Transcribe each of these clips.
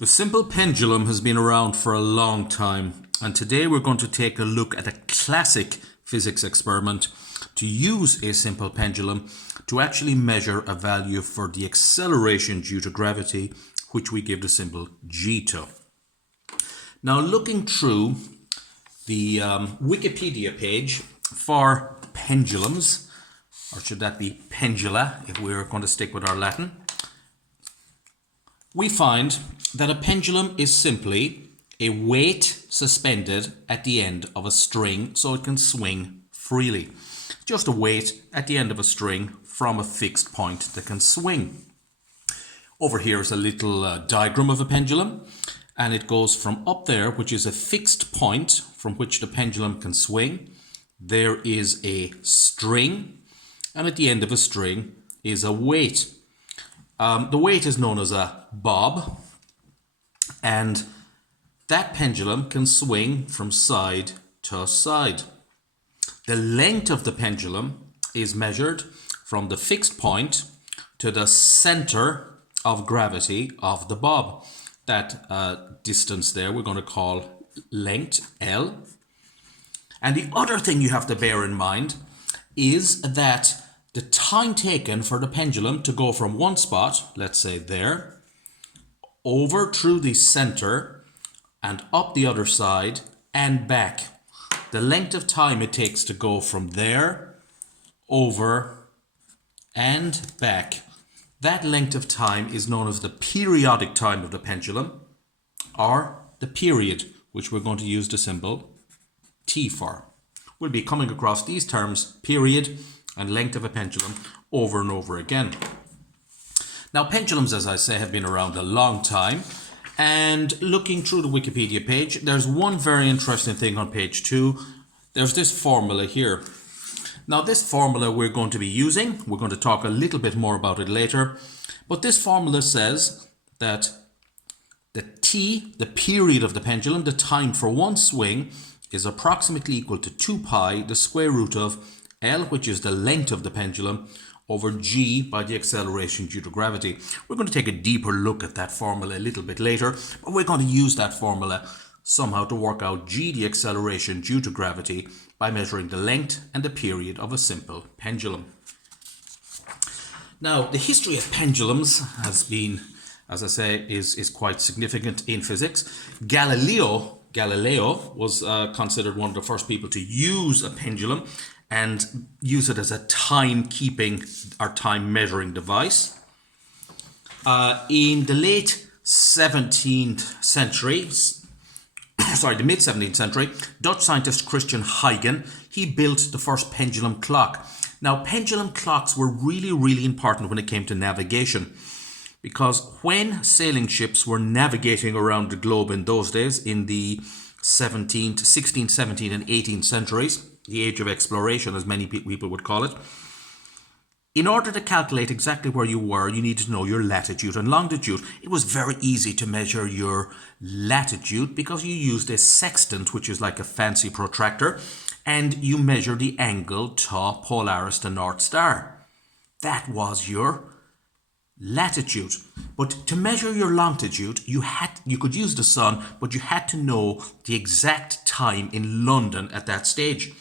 The simple pendulum has been around for a long time, and today we're going to take a look at a classic physics experiment to use a simple pendulum to actually measure a value for the acceleration due to gravity, which we give the symbol g to. Now, looking through the Wikipedia page for pendulums, or should that be pendula if we're going to stick with our Latin, we find that a pendulum is simply a weight suspended at the end of a string so it can swing freely. Just a weight at the end of a string from a fixed point that can swing. Over here is a little diagram of a pendulum, and it goes from up there, which is a fixed point from which the pendulum can swing. There is a string, and at the end of a string is a weight. The weight is known as a bob, and that pendulum can swing from side to side. The length of the pendulum is measured from the fixed point to the center of gravity of the bob. That distance there we're going to call length L. And the other thing you have to bear in mind is that the time taken for the pendulum to go from one spot, let's say there, over through the center and up the other side and back. The length of time it takes to go from there, over and back. That length of time is known as the periodic time of the pendulum, or the period, which we're going to use the symbol T for. We'll be coming across these terms, period and length of a pendulum, over and over again. Now, pendulums, as I say, have been around a long time, and looking through the Wikipedia page, there's one very interesting thing on page 2. There's this formula here. Now, this formula we're going to be using. We're going to talk a little bit more about it later, but this formula says that the T, the period of the pendulum, the time for one swing, is approximately equal to 2 pi, the square root of L, which is the length of the pendulum, over g by the acceleration due to gravity. We're going to take a deeper look at that formula a little bit later, but we're going to use that formula somehow to work out g, the acceleration due to gravity, by measuring the length and the period of a simple pendulum. Now, the history of pendulums has been, as I say, is quite significant in physics. Galileo was considered one of the first people to use a pendulum and use it as a time-keeping or time-measuring device. In the late 17th century, the mid-17th century, Dutch scientist Christian Huygens, he built the first pendulum clock. Now, pendulum clocks were really important when it came to navigation, because when sailing ships were navigating around the globe in those days, in the 16th, 17th and 18th centuries, the age of exploration, as many people would call it, in order to calculate exactly where you were, you needed to know your latitude and longitude. It was very easy to measure your latitude because you used a sextant, which is like a fancy protractor, and you measure the angle to Polaris, the North Star. That was your latitude. But to measure your longitude, you could use the sun, but you had to know the exact time in London at that stage.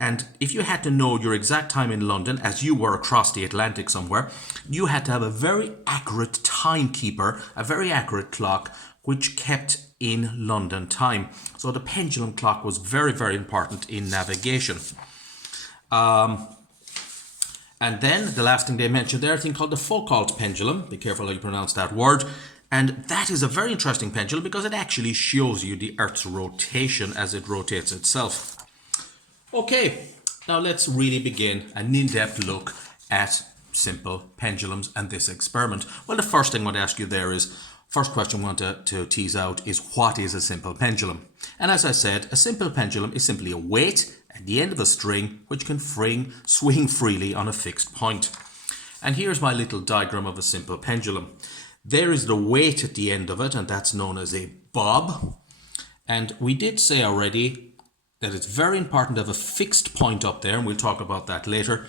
And if you had to know your exact time in London, as you were across the Atlantic somewhere, you had to have a very accurate timekeeper, a very accurate clock, which kept in London time. So the pendulum clock was very important in navigation. And then the last thing they mentioned there, a thing called the Foucault pendulum. Be careful how you pronounce that word. And that is a very interesting pendulum because it actually shows you the Earth's rotation as it rotates itself. Okay, now let's really begin an in-depth look at simple pendulums and this experiment. Well, the first thing I want to ask you there is, first question I want to tease out is, what is a simple pendulum? And as I said, a simple pendulum is simply a weight at the end of a string which can swing freely on a fixed point. And here's my little diagram of a simple pendulum. There is the weight at the end of it, and that's known as a bob. And we did say already that it's very important to have a fixed point up there, and we'll talk about that later.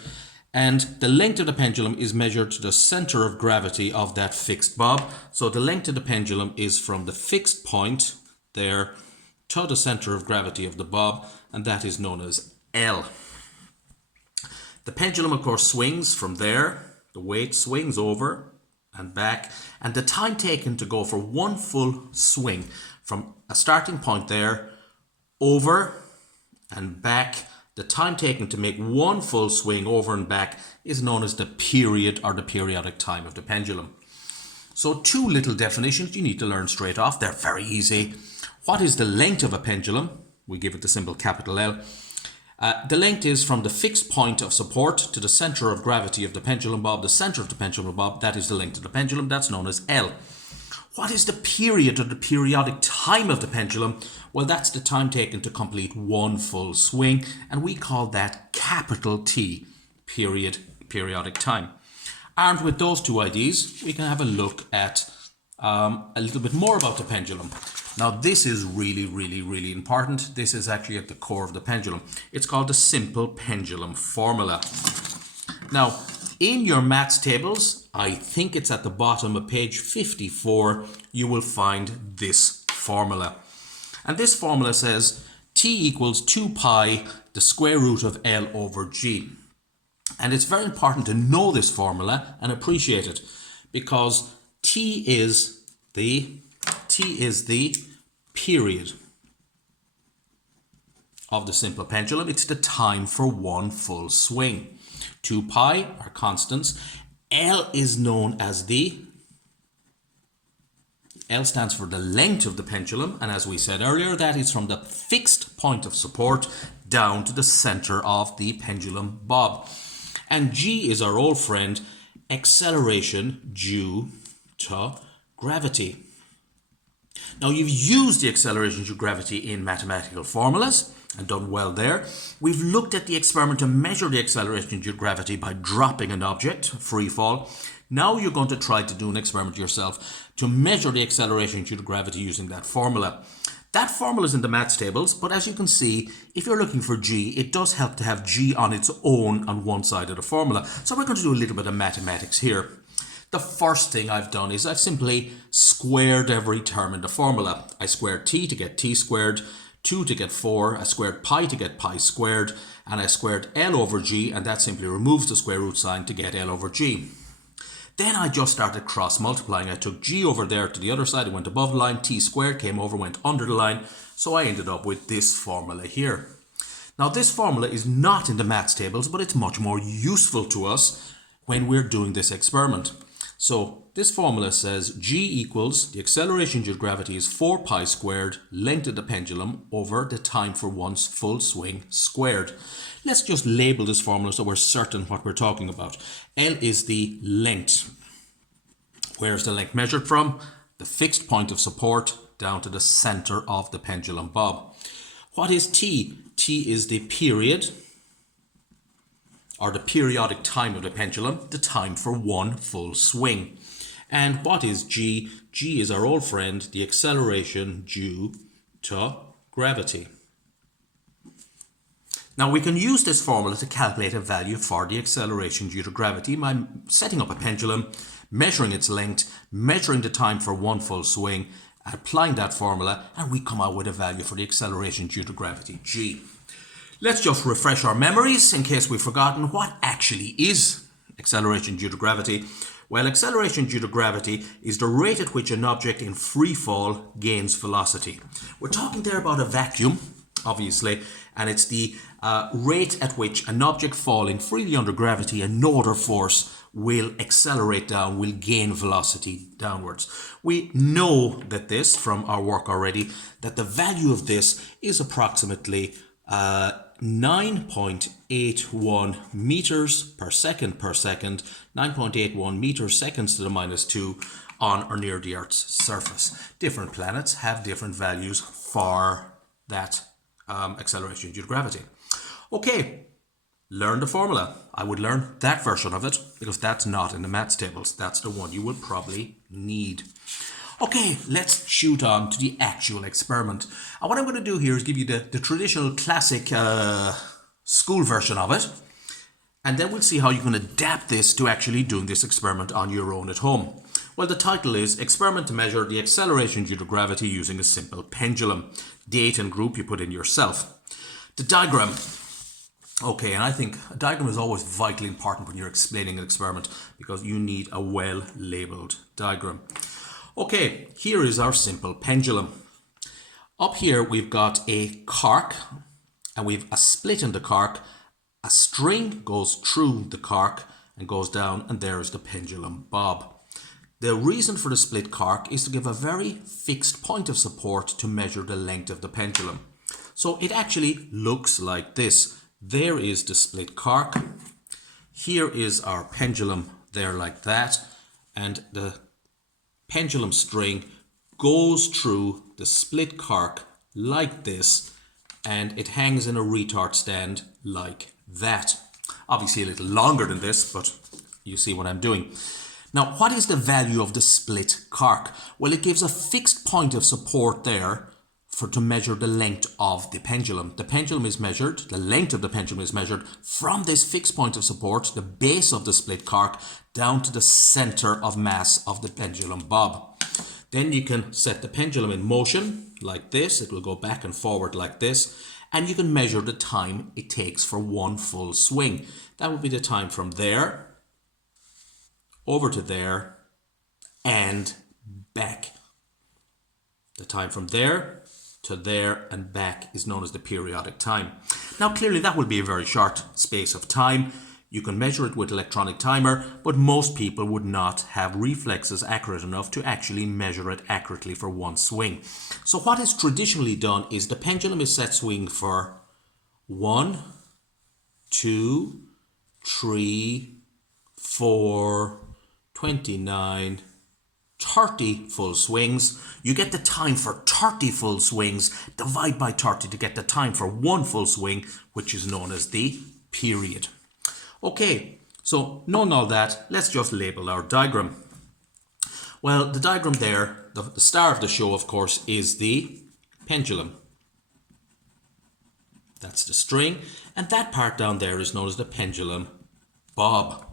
And the length of the pendulum is measured to the center of gravity of that fixed bob. So the length of the pendulum is from the fixed point there to the center of gravity of the bob, and that is known as L. The pendulum, of course, swings from there. The weight swings over and back, and the time taken to go for one full swing from a starting point there over and back, the time taken to make one full swing over and back is known as the period or the periodic time of the pendulum. So two little definitions you need to learn straight off. They're very easy. What is the length of a pendulum? We give it the symbol capital L. The length is from the fixed point of support to the center of gravity of the pendulum bob. The center of the pendulum bob, that is the length of the pendulum. That's known as L. What is the period or the periodic time of the pendulum? Well, that's the time taken to complete one full swing, and we call that capital T, periodic time. Armed with those two IDs, we can have a look at a little bit more about the pendulum. Now, this is really important. This is actually at the core of the pendulum. It's called the simple pendulum formula. Now, in your maths tables, I think it's at the bottom of page 54, you will find this formula. And this formula says T equals 2 pi the square root of L over G. And it's very important to know this formula and appreciate it, because T is the period of the simple pendulum. It's the time for one full swing. 2 pi are constants. L is known as L stands for the length of the pendulum, and as we said earlier, that is from the fixed point of support down to the center of the pendulum bob. And G is our old friend, acceleration due to gravity. Now, you've used the acceleration due to gravity in mathematical formulas and done well there. We've looked at the experiment to measure the acceleration due to gravity by dropping an object, free fall. Now you're going to try to do an experiment yourself to measure the acceleration due to gravity using that formula. That formula is in the maths tables, but as you can see, if you're looking for G, it does help to have G on its own on one side of the formula. So we're going to do a little bit of mathematics here. The first thing I've done is I've simply squared every term in the formula. I squared T to get T squared, 2 to get 4, I squared pi to get pi squared, and I squared L over G, and that simply removes the square root sign to get L over G. Then I just started cross multiplying. I took G over there to the other side, it went above the line, T squared came over, went under the line, so I ended up with this formula here. Now, this formula is not in the maths tables, but it's much more useful to us when we're doing this experiment. So this formula says G equals, the acceleration due to gravity is 4 pi squared, length of the pendulum over the time for one full swing squared. Let's just label this formula so we're certain what we're talking about. L is the length. Where is the length measured from? The fixed point of support down to the center of the pendulum bob. What is T? T is the period, or the periodic time of the pendulum, the time for one full swing. And what is G? G is our old friend, the acceleration due to gravity. Now, we can use this formula to calculate a value for the acceleration due to gravity by setting up a pendulum, measuring its length, measuring the time for one full swing, applying that formula, and we come out with a value for the acceleration due to gravity, G. Let's just refresh our memories in case we've forgotten what actually is acceleration due to gravity. Well, acceleration due to gravity is the rate at which an object in free fall gains velocity. We're talking there about a vacuum, obviously, and it's the rate at which an object falling freely under gravity and no other force will accelerate down, will gain velocity downwards. We know that this from our work already, that the value of this is approximately 9.81 meters per second, 9.81 meters seconds to the minus 2 on or near the Earth's surface. Different planets have different values for that acceleration due to gravity. Okay, learn the formula. I would learn that version of it because that's not in the maths tables. That's the one you would probably need. Okay, let's shoot on to the actual experiment. And what I'm going to do here is give you the traditional classic school version of it. And then we'll see how you can adapt this to actually doing this experiment on your own at home. Well, the title is Experiment to Measure the Acceleration Due to Gravity Using a Simple Pendulum. Date and group you put in yourself. The diagram. Okay, and I think a diagram is always vitally important when you're explaining an experiment because you need a well-labeled diagram. Okay, here is our simple pendulum. Up here we've got a cork and we've a split in the cork. A string goes through the cork and goes down, and there's the pendulum bob. The reason for the split cork is to give a very fixed point of support to measure the length of the pendulum. So it actually looks like this. There is the split cork. Here is our pendulum there like that, and the pendulum string goes through the split cork like this, and it hangs in a retort stand like that. Obviously a little longer than this, but you see what I'm doing. Now, what is the value of the split cork? Well, it gives a fixed point of support there to measure the length of the pendulum. The pendulum is measured, the length of the pendulum is measured from this fixed point of support, the base of the split cork, down to the center of mass of the pendulum bob. Then you can set the pendulum in motion like this. It will go back and forward like this. And you can measure the time it takes for one full swing. That would be the time from there, over to there, and back. The time from there to there and back is known as the periodic time. Now clearly that will be a very short space of time. You can measure it with electronic timer, but most people would not have reflexes accurate enough to actually measure it accurately for one swing. So what is traditionally done is the pendulum is set swing for 1, 2, 3, 4, 29, 30 full swings. You get the time for 30 full swings, divide by 30 to get the time for one full swing, which is known as the period. Okay, so knowing all that, let's just label our diagram. Well, the diagram there, the star of the show, of course, is the pendulum. That's the string, and that part down there is known as the pendulum bob.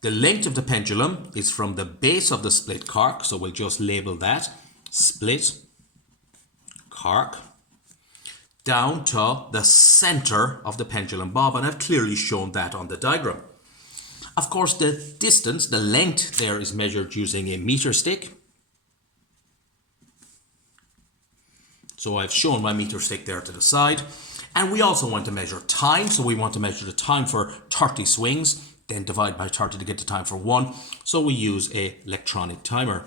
The length of the pendulum is from the base of the split cork, so we'll just label that split cork, down to the center of the pendulum bob, and I've clearly shown that on the diagram. Of course, the distance, the length there is measured using a meter stick. So I've shown my meter stick there to the side. And we also want to measure time, so we want to measure the time for 30 swings, then divide by 30 to get the time for one. So we use an electronic timer.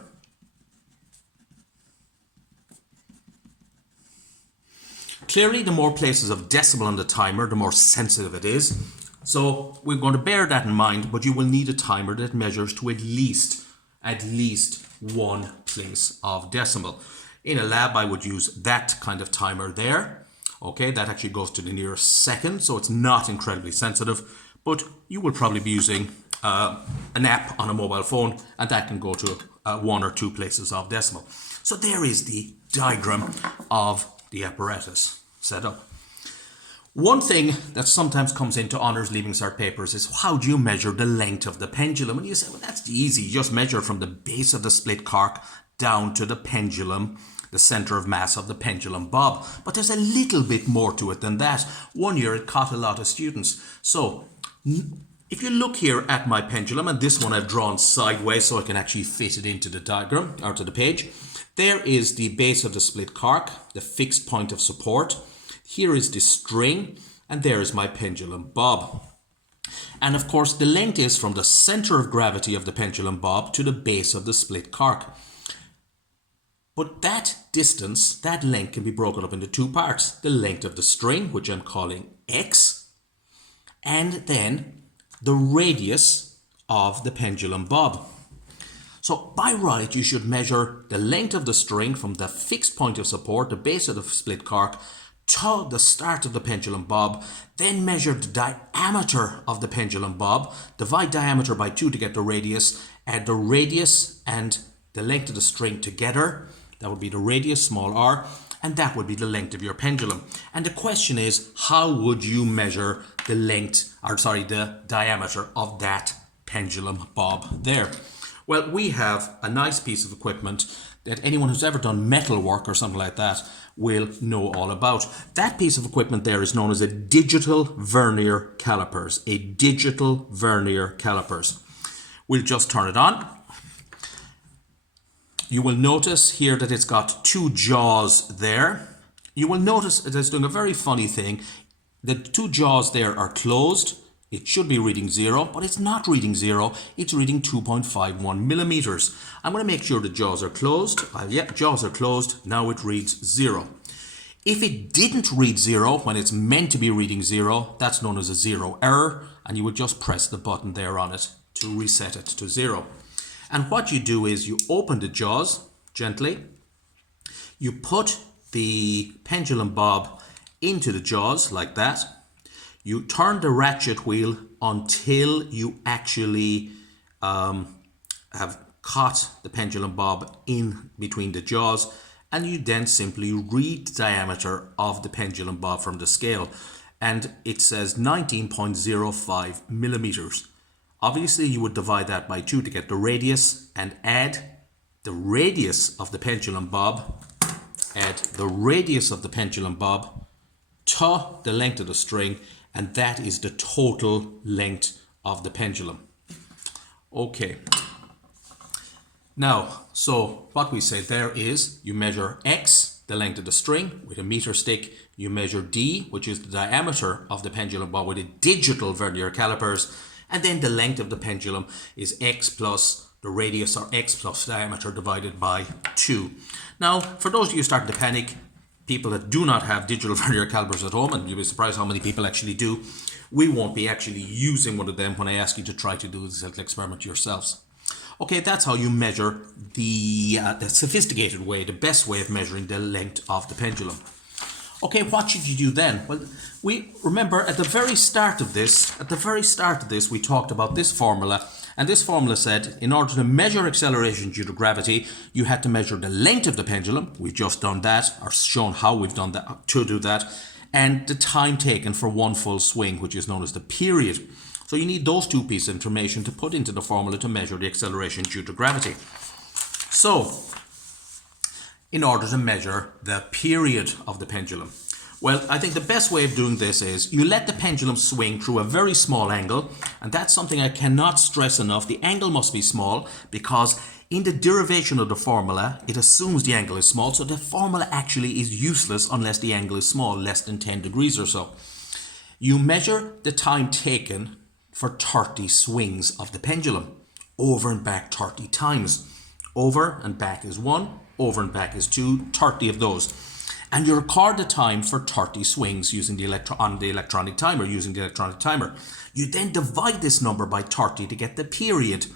Clearly, the more places of decimal on the timer, the more sensitive it is. So we're going to bear that in mind, but you will need a timer that measures to at least one place of decimal. In a lab, I would use that kind of timer there. Okay, that actually goes to the nearest second, so it's not incredibly sensitive, but you will probably be using an app on a mobile phone, and that can go to 1 or 2 places of decimal. So there is the diagram of the apparatus set up. One thing that sometimes comes into honours leaving cert papers is how do you measure the length of the pendulum? And you say, well, that's easy. You just measure from the base of the split cork down to the pendulum, the centre of mass of the pendulum bob. But there's a little bit more to it than that. One year it caught a lot of students. So if you look here at my pendulum, and this one I've drawn sideways so I can actually fit it into the diagram or to the page. There is the base of the split cork, the fixed point of support. Here is the string, and there is my pendulum bob. And of course, the length is from the center of gravity of the pendulum bob to the base of the split cork. But that distance, that length can be broken up into 2 parts. The length of the string, which I'm calling x, and then the radius of the pendulum bob. So by right, you should measure the length of the string from the fixed point of support, the base of the split cork, to the start of the pendulum bob, then measure the diameter of the pendulum bob, divide diameter by 2 to get the radius, add the radius and the length of the string together. That would be the radius, small r, and that would be the length of your pendulum. And the question is, how would you measure the length, or sorry, the diameter of that pendulum bob there. Well, we have a nice piece of equipment that anyone who's ever done metal work or something like that will know all about. That piece of equipment there is known as a digital vernier calipers. A digital vernier calipers. We'll just turn it on. You will notice here that it's got two jaws there. You will notice it is doing a very funny thing. The two jaws there are closed. It should be reading 0, but it's not reading 0. It's reading 2.51 millimeters. I'm going to make sure the jaws are closed. Yep, jaws are closed. Now it reads 0. If it didn't read 0 when it's meant to be reading 0, that's known as a 0 error, and you would just press the button there on it to reset it to 0. And what you do is you open the jaws gently. You put the pendulum bob into the jaws like that. You turn the ratchet wheel until you actually have caught the pendulum bob in between the jaws, and you then simply read the diameter of the pendulum bob from the scale, and it says 19.05 millimeters. Obviously you would divide that by 2 to get the radius, and add the radius of the pendulum bob, to the length of the string, and that is the total length of the pendulum. Okay. Now, so what we say there is you measure X, the length of the string, with a meter stick. You measure D, which is the diameter of the pendulum bob with a digital vernier calipers, and then the length of the pendulum is X plus the radius, or X plus diameter, divided by 2. Now, for those of you starting to panic, people that do not have digital vernier calipers at home, and you'll be surprised how many people actually do, we won't be actually using one of them when I ask you to try to do this little experiment yourselves. Okay, that's how you measure the sophisticated way, the best way of measuring the length of the pendulum. Okay, what should you do then? Well, we remember at the very start of this, we talked about this formula, and this formula said in order to measure acceleration due to gravity, you had to measure the length of the pendulum. We've just done that, or shown how we've done that to do that, and the time taken for one full swing, which is known as the period. So you need those two pieces of information to put into the formula to measure the acceleration due to gravity. So, in order to measure the period of the pendulum, well, I think the best way of doing this is you let the pendulum swing through a very small angle, and that's something I cannot stress enough. The angle must be small, because in the derivation of the formula, it assumes the angle is small, so the formula actually is useless unless the angle is small, less than 10 degrees or so. You measure the time taken for 30 swings of the pendulum, over and back 30 times. Over and back is 1, over and back is 2, 30 of those. And you record the time for 30 swings using the electronic timer. You then divide this number by 30 to get the period.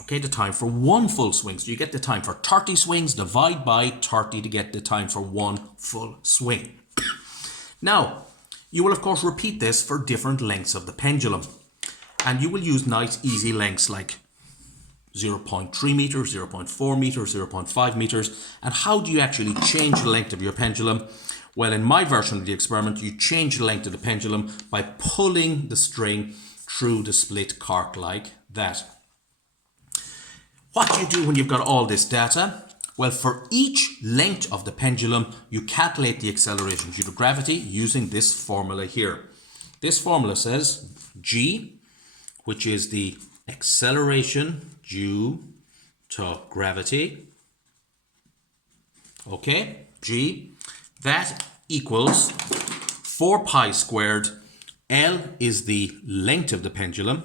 Okay, the time for one full swing. So you get the time for 30 swings, divide by 30 to get the time for one full swing. Now, you will of course repeat this for different lengths of the pendulum. And you will use nice easy lengths like 0.3 meters, 0.4 meters, 0.5 meters. And how do you actually change the length of your pendulum? Well, in my version of the experiment, you change the length of the pendulum by pulling the string through the split cork like that. What do you do when you've got all this data? Well, for each length of the pendulum, you calculate the acceleration due to gravity using this formula here. This formula says G, which is the acceleration due to gravity. Okay, G, that equals 4 pi squared. L is the length of the pendulum,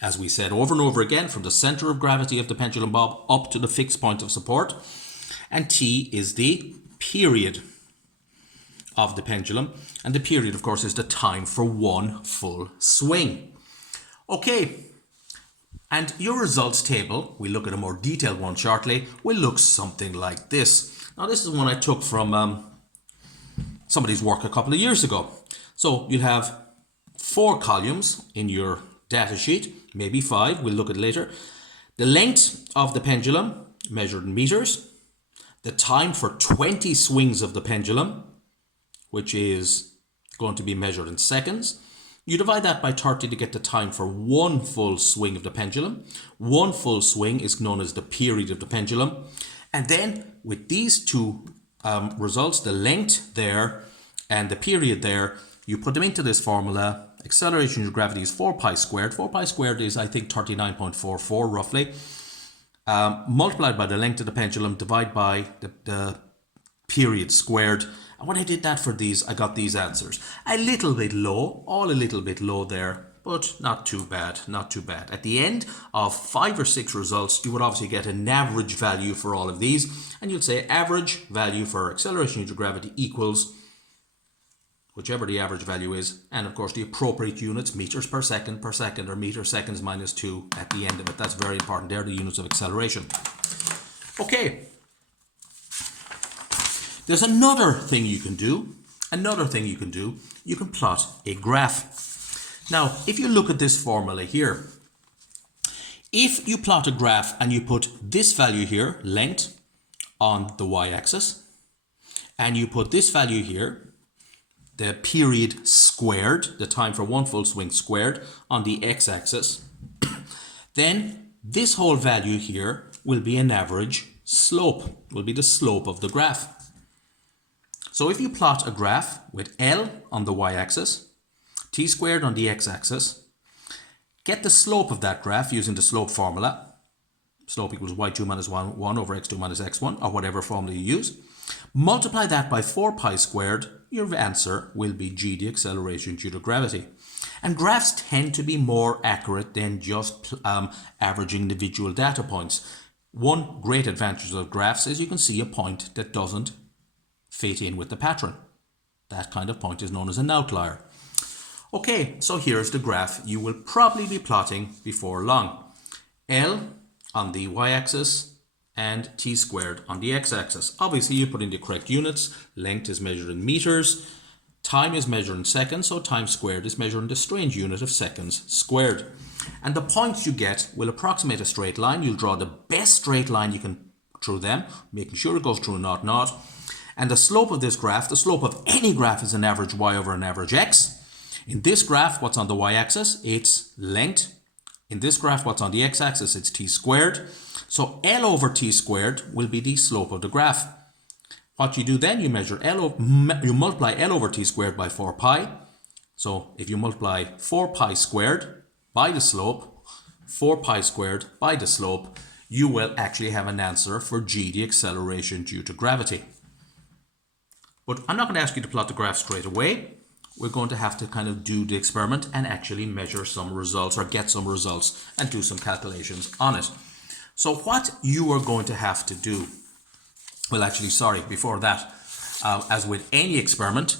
as we said over and over again, from the center of gravity of the pendulum bob up to the fixed point of support. And T is the period of the pendulum. And the period, of course, is the time for one full swing. Okay, and your results table, we'll look at a more detailed one shortly, will look something like this. Now, this is one I took from somebody's work a couple of years ago. So you'll have 4 columns in your data sheet, maybe 5, we'll look at later. The length of the pendulum, measured in meters. The time for 20 swings of the pendulum, which is going to be measured in seconds. You divide that by 30 to get the time for one full swing of the pendulum. One full swing is known as the period of the pendulum. And then with these two results, the length there and the period there, you put them into this formula. Acceleration due to gravity is 4 pi squared. 4 pi squared is, I think, 39.44 roughly. Multiplied by the length of the pendulum, divide by the period squared. And when I did that for these, I got these answers. A little bit low, all a little bit low there, but not too bad, not too bad. At the end of 5 or 6 results, you would obviously get an average value for all of these. And you'd say average value for acceleration due to gravity equals whichever the average value is, and of course the appropriate units, meters per second, or meter seconds minus 2 at the end of it. That's very important. They're the units of acceleration. Okay. There's another thing you can do. You can plot a graph. Now, if you look at this formula here, if you plot a graph and you put this value here, length, on the y-axis, and you put this value here, the period squared, the time for one full swing squared, on the x-axis, then this whole value here will be an average slope, will be the slope of the graph. So if you plot a graph with L on the y-axis, t squared on the x-axis, get the slope of that graph using the slope formula. Slope equals y2 minus 1 over x2 minus x1, or whatever formula you use. Multiply that by 4 pi squared, your answer will be g, the acceleration due to gravity. And graphs tend to be more accurate than just averaging individual data points. One great advantage of graphs is you can see a point that doesn't fit in with the pattern. That kind of point is known as an outlier. Okay, so here's the graph you will probably be plotting before long. L on the y-axis and t squared on the x-axis. Obviously you put in the correct units. Length is measured in meters. Time is measured in seconds, so time squared is measured in the strange unit of seconds squared. And the points you get will approximate a straight line. You'll draw the best straight line you can through them, making sure it goes through a naught naught. And the slope of this graph, the slope of any graph, is an average y over an average x. In this graph, what's on the y-axis? It's length. In this graph, what's on the x-axis? It's t squared. So L over t squared will be the slope of the graph. What you do then, you multiply L over t squared by 4 pi. So if you multiply 4 pi squared by the slope, 4 pi squared by the slope, you will actually have an answer for g, the acceleration due to gravity. But I'm not going to ask you to plot the graph straight away. We're going to have to kind of do the experiment and actually measure some results or get some results and do some calculations on it. So what you are going to have to do, well actually sorry, before that, as with any experiment,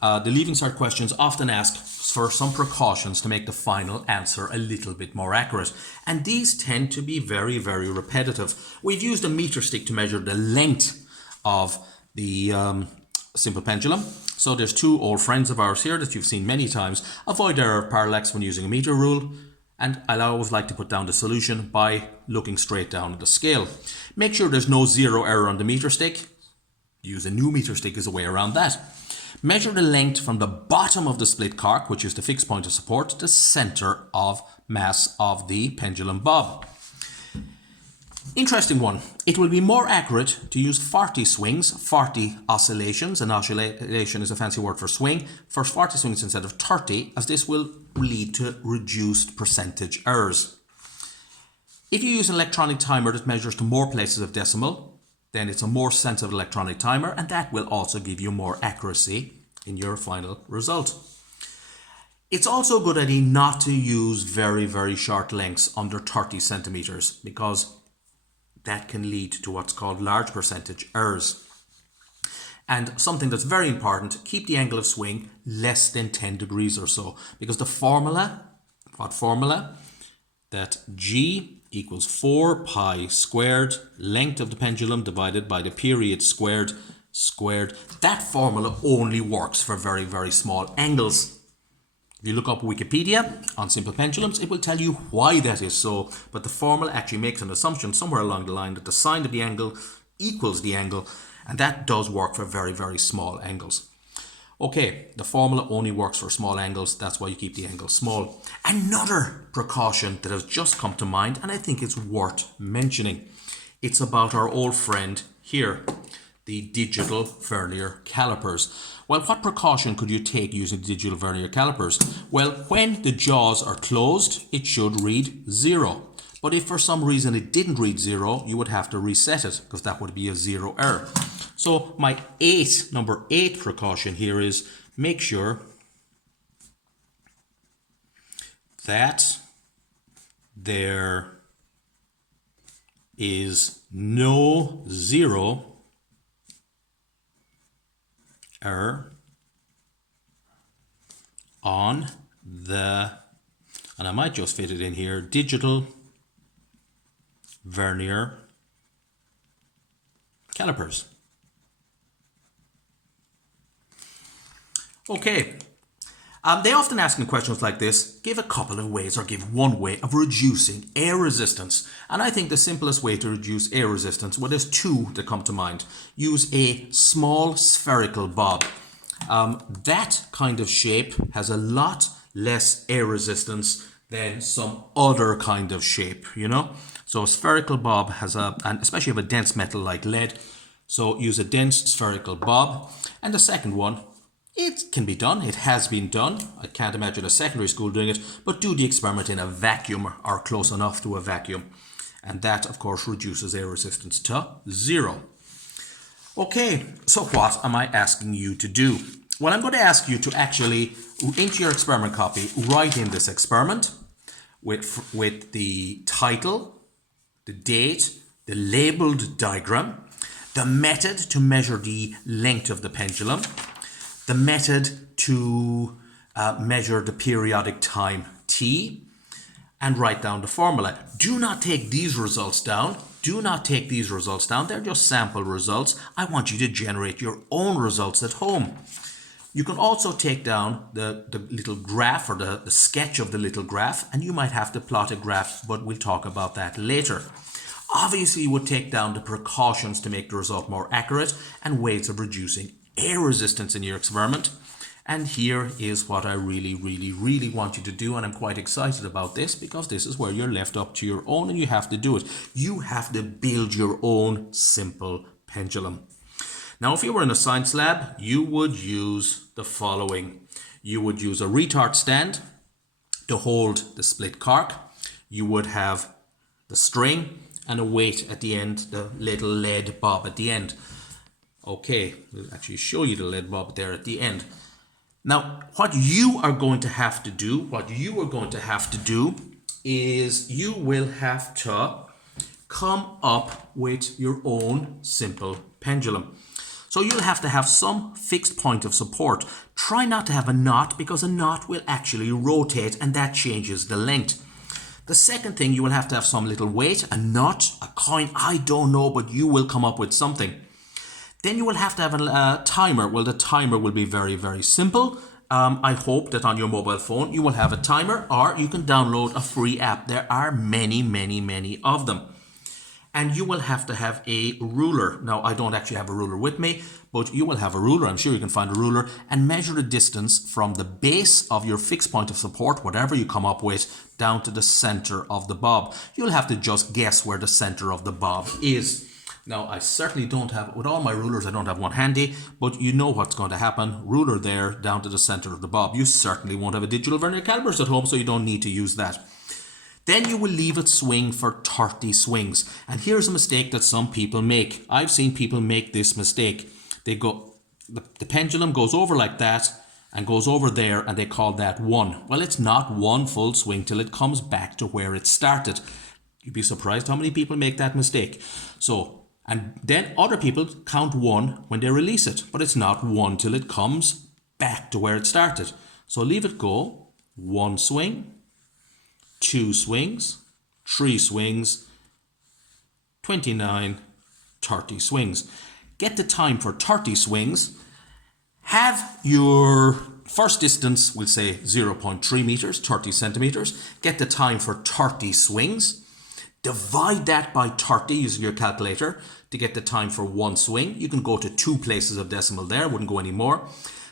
the Leaving Cert questions often ask for some precautions to make the final answer a little bit more accurate. And these tend to be very, very repetitive. We've used a meter stick to measure the length of the simple pendulum. So there's two old friends of ours here that you've seen many times. Avoid error of parallax when using a meter rule. And I always like to put down the solution by looking straight down at the scale. Make sure there's no zero error on the meter stick. Use a new meter stick as a way around that. Measure the length from the bottom of the split cork, which is the fixed point of support, to the center of mass of the pendulum bob. Interesting one. It will be more accurate to use 40 swings, 40 oscillations, and oscillation is a fancy word for swing, for 40 swings instead of 30, as this will lead to reduced percentage errors. If you use an electronic timer that measures to more places of decimal, then it's a more sensitive electronic timer, and that will also give you more accuracy in your final result. It's also a good idea not to use very, very short lengths under 30 centimeters, because that can lead to what's called large percentage errors. And something that's very important, keep the angle of swing less than 10 degrees or so, because the formula, what formula? That G equals 4 pi squared, length of the pendulum divided by the period squared, that formula only works for very, very small angles. If you look up Wikipedia on simple pendulums, it will tell you why that is so, but the formula actually makes an assumption somewhere along the line that the sine of the angle equals the angle, and that does work for very, very small angles. Okay, the formula only works for small angles. That's why you keep the angle small. Another precaution that has just come to mind, and I think it's worth mentioning. It's about our old friend here, the digital vernier calipers. Well, what precaution could you take using digital vernier calipers? Well, when the jaws are closed, it should read 0. But if for some reason it didn't read 0, you would have to reset it, because that would be a 0 error. So my number 8 precaution here is make sure that there is no 0 error on the, and I might just fit it in here, digital vernier calipers. Okay, they often ask me questions like this, give a couple of ways or give one way of reducing air resistance. And I think the simplest way to reduce air resistance, well, there's two that come to mind. Use a small spherical bob. That kind of shape has a lot less air resistance than some other kind of shape, you know. So a spherical bob has and especially of a dense metal like lead. So use a dense spherical bob. And the second one, it can be done, it has been done. I can't imagine a secondary school doing it, but do the experiment in a vacuum or close enough to a vacuum. And that, of course, reduces air resistance to 0. Okay, so what am I asking you to do? Well, I'm going to ask you to actually, into your experiment copy, write in this experiment with the title, the date, the labeled diagram, the method to measure the length of the pendulum, the method to measure the periodic time t, and write down the formula. Do not take these results down. Do not take these results down. They're just sample results. I want you to generate your own results at home. You can also take down the little graph or the sketch of the little graph, and you might have to plot a graph, but we'll talk about that later. Obviously, you would take down the precautions to make the result more accurate and ways of reducing air resistance in your experiment. And here is what I really want you to do, and I'm quite excited about this because this is where you're left up to your own and you have to do it. You have to build your own simple pendulum. Now, if you were in a science lab, you would use the following. You would use a retard stand to hold the split cork. You would have the string and a weight at the end, the little lead bob at the end. Okay, we'll actually show you the lead bob there at the end. Now, what you are going to have to do is you will have to come up with your own simple pendulum. So you'll have to have some fixed point of support. Try not to have a knot because a knot will actually rotate and that changes the length. The second thing, you will have to have some little weight, a nut, a coin, I don't know, but you will come up with something. Then you will have to have a timer. Well, the timer will be very simple. I hope that on your mobile phone you will have a timer, or you can download a free app. There are many of them. And you will have to have a ruler. Now, I don't actually have a ruler with me, but you will have a ruler. I'm sure you can find a ruler and measure the distance from the base of your fixed point of support, whatever you come up with, down to the center of the bob. You'll have to just guess where the center of the bob is. Now, I certainly don't have, with all my rulers, I don't have one handy, but you know what's going to happen. Ruler there, down to the center of the bob. You certainly won't have a digital vernier calipers at home, so you don't need to use that. Then you will leave it swing for 30 swings. And here's a mistake that some people make. I've seen people make this mistake. They go, the pendulum goes over like that and goes over there, and they call that 1. Well, it's not 1 full swing till it comes back to where it started. You'd be surprised how many people make that mistake. And then other people count 1 when they release it, but it's not 1 till it comes back to where it started. So leave it go, 1 swing, 2 swings, 3 swings, 29, 30 swings. Get the time for 30 swings. Have your first distance, we'll say 0.3 meters, 30 centimeters. Get the time for 30 swings. Divide that by 30 using your calculator to get the time for 1 swing. You can go to 2 places of decimal there, wouldn't go any more.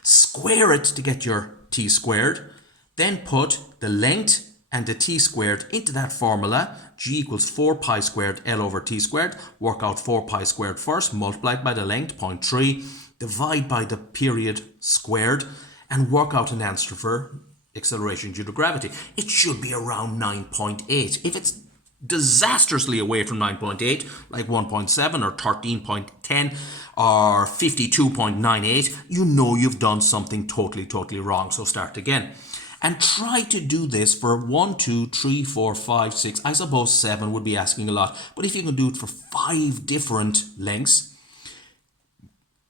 Square it to get your t squared. Then put the length and the t squared into that formula. G equals 4 pi squared L over t squared. Work out 4 pi squared first, multiplied by the length, 0.3. Divide by the period squared and work out an answer for acceleration due to gravity. It should be around 9.8. If it's disastrously away from 9.8, like 1.7 or 13.10 or 52.98, you know you've done something totally wrong. So start again. And try to do this for 1, 2, 3, 4, 5, 6. I suppose 7 would be asking a lot. But if you can do it for 5 different lengths,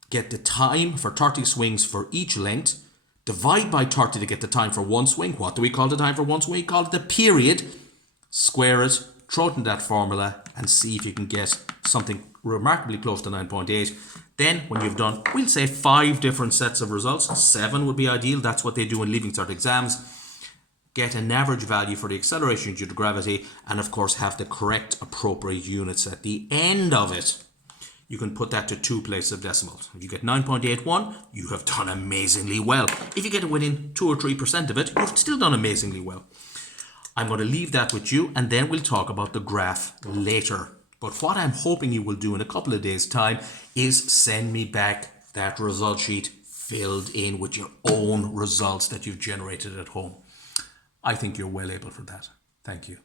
get the time for 30 swings for each length, divide by 30 to get the time for one swing. What do we call the time for one swing? We call it the period. Square it, throw it in that formula, and see if you can get something remarkably close to 9.8. Then, when you've done, we'll say 5 different sets of results. 7 would be ideal. That's what they do in Leaving Cert exams. Get an average value for the acceleration due to gravity, and of course have the correct appropriate units at the end of it. You can put that to 2 places of decimals. If you get 9.81, you have done amazingly well. If you get it within 2 or 3% of it, you've still done amazingly well. I'm going to leave that with you, and then we'll talk about the graph later. But what I'm hoping you will do in a couple of days' time is send me back that result sheet filled in with your own results that you've generated at home. I think you're well able for that. Thank you.